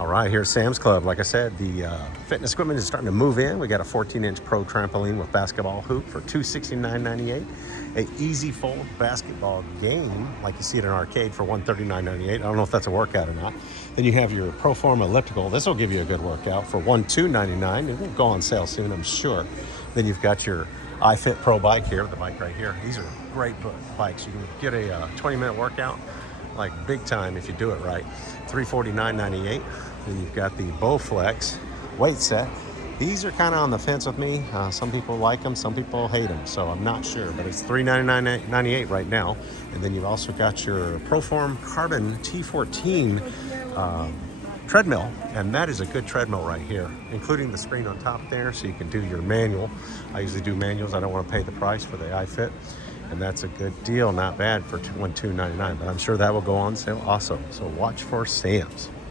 All right, here's Sam's Club. Like I said, the fitness equipment is starting to move in. We got a 14-inch pro trampoline with basketball hoop for $269.98. A easy fold basketball game, like you see it in an arcade, for $139.98. I don't know if that's a workout or not. Then you have your Proform elliptical. This will give you a good workout for $1,299. It will go on sale soon, I'm sure. Then you've got your iFit Pro bike here, the bike right here. These are great bikes. You can get a 20-minute workout, like big time if you do it right. $349.98. Then you've got the Bowflex weight set. These are kind of on the fence with me. Some people like them, some people hate them, so I'm not sure. But it's $399.98 right now. And then you've also got your Proform Carbon T14 treadmill, and that is a good treadmill right here, including the screen on top there, so you can do your manual. I usually do manuals. I don't want to pay the price for the iFit, and that's a good deal. Not bad for $1,299, but I'm sure that will go on sale also. So watch for Sam's.